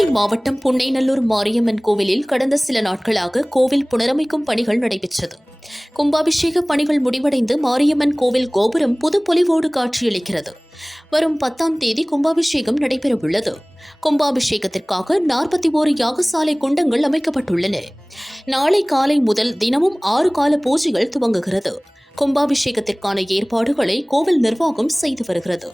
தஞ்சை மாவட்டம் புன்னைநல்லூர் மாரியம்மன் கோவிலில் கடந்த சில நாட்களாக கோவில் புனரமைக்கும் பணிகள் நடைபெற்றது. கும்பாபிஷேக பணிகள் முடிவடைந்து மாரியம்மன் கோவில் கோபுரம் புதுப்பொலிவோடு காட்சியளிக்கிறது. வரும் 10ஆம் தேதி கும்பாபிஷேகம் நடைபெறவுள்ளது. கும்பாபிஷேகத்திற்காக 41 யாகசாலை குண்டங்கள் அமைக்கப்பட்டுள்ளன. நாளை காலை முதல் தினமும் 6 கால பூஜைகள் துவங்குகிறது. கும்பாபிஷேகத்திற்கான ஏற்பாடுகளை கோவில் நிர்வாகம் செய்து வருகிறது.